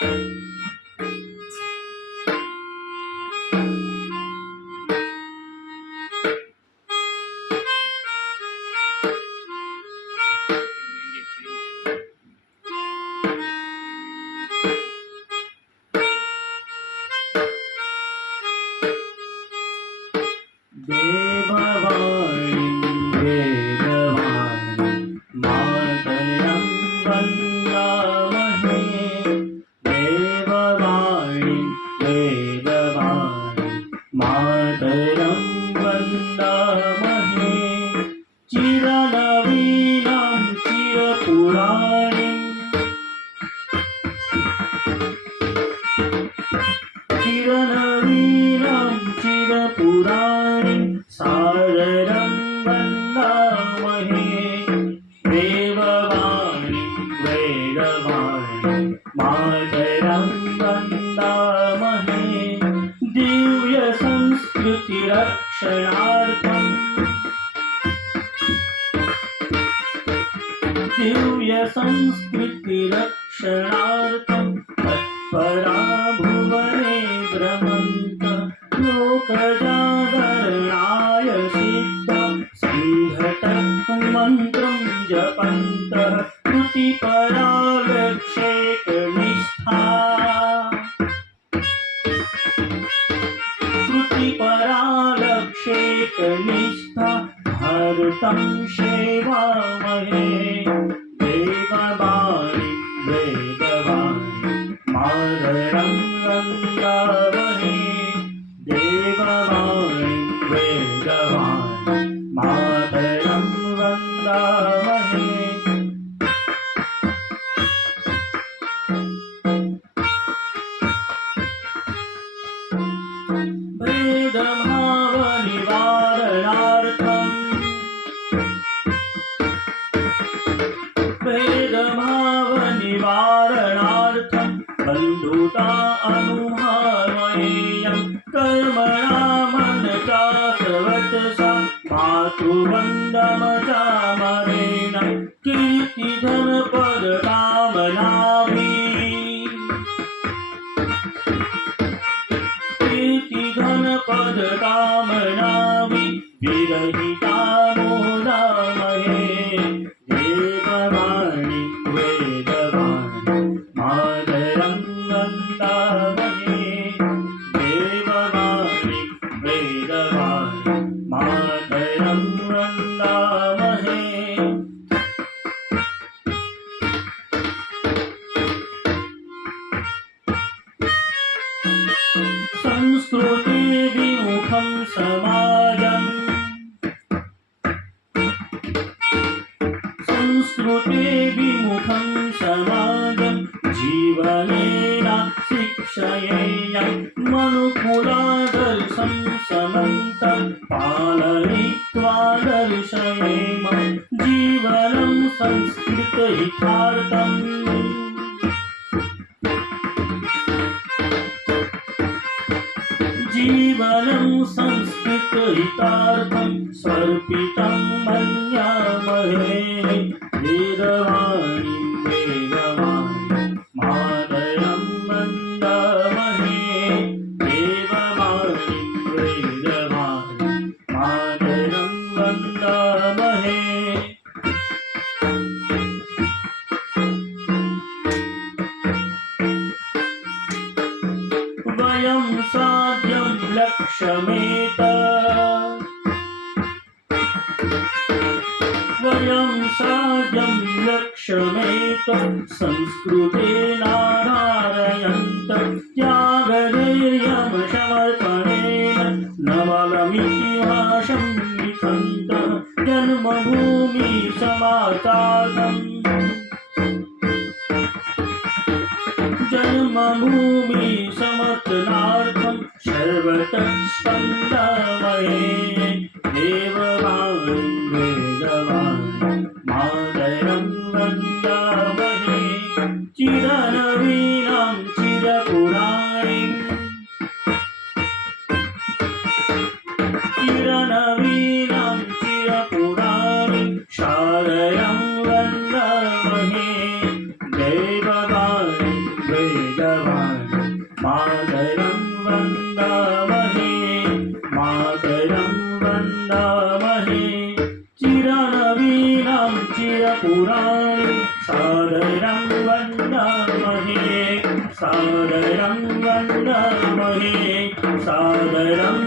देववाणी वेदवाणी मातरं वन्दामहे। देववाणी वेदवाणी मातरं वन्दामहे। चिरनवीनां चिरपुराणिं चिरनवीनां चिरपुराणिं सादरं वन्दामहे। देववाणी वेदवाणी मातरं वन्दामहे। दिव्यसंस्कृतिरक्षणार्थं तत्परा भुवने भ्रमन्त लोकजागरणाय सिद्ध सङ्घटमन्त्रं जपन्तः कृतिपरालक्षेकनिष्ठा भारतं सेवामहे। देववाणी वेदवाणी मातरं वन्दामहे। देववाणी वेदवाणी मातरं वन्दामहे। भेदभावनिवारणार्थं बन्धुता अनुभावयेयं कर्मणा मनसा सर्वतसा मातृवन्दमचामरेण कीर्तिधनपदकामनामि विरहिता मोदामहे। देववाणी वेदवाणी मातरं वन्दामहे। देववाणी वेदवाणी मातरं वन्दामहे। संस्कृतिविमुखं समाजं जीवनेन शिक्षयेयं मनुकुलादर्शं समन्तं पालयित्वा दर्शयेम जीवनं संस्कृतहितार्थम्। जीवनं संस्कृतहितार्थं समर्पितं मन्यामहे। वेदवाणी वेदवाणी मातरं वन्दामहे। देववाणी वेदवाणी मातरं वन्दामहे। वयं साध्यं लक्ष्यमेतत् संस्कृतेनाधारयन्त त्यागधैर्यमसमर्पणेन नवगमितिहासं लिखन्तः जन्मभूमि समाचारम्। जन्मभूमि समर्थनार्थं सर्वतः स्पन्दामहे। देववाणी वेदवाणी मातरं वन्दामहे। चिरनवीनां चिरपुराणिं शारदं वन्दामहे। देववाणी वेदवाणी वेदवाणी मातरं वन्दामहे मातरं वन्दामहे चिरनवीनं चिरपुराणि सादरं वन्दामहे सादरं वन्दामहे सादरं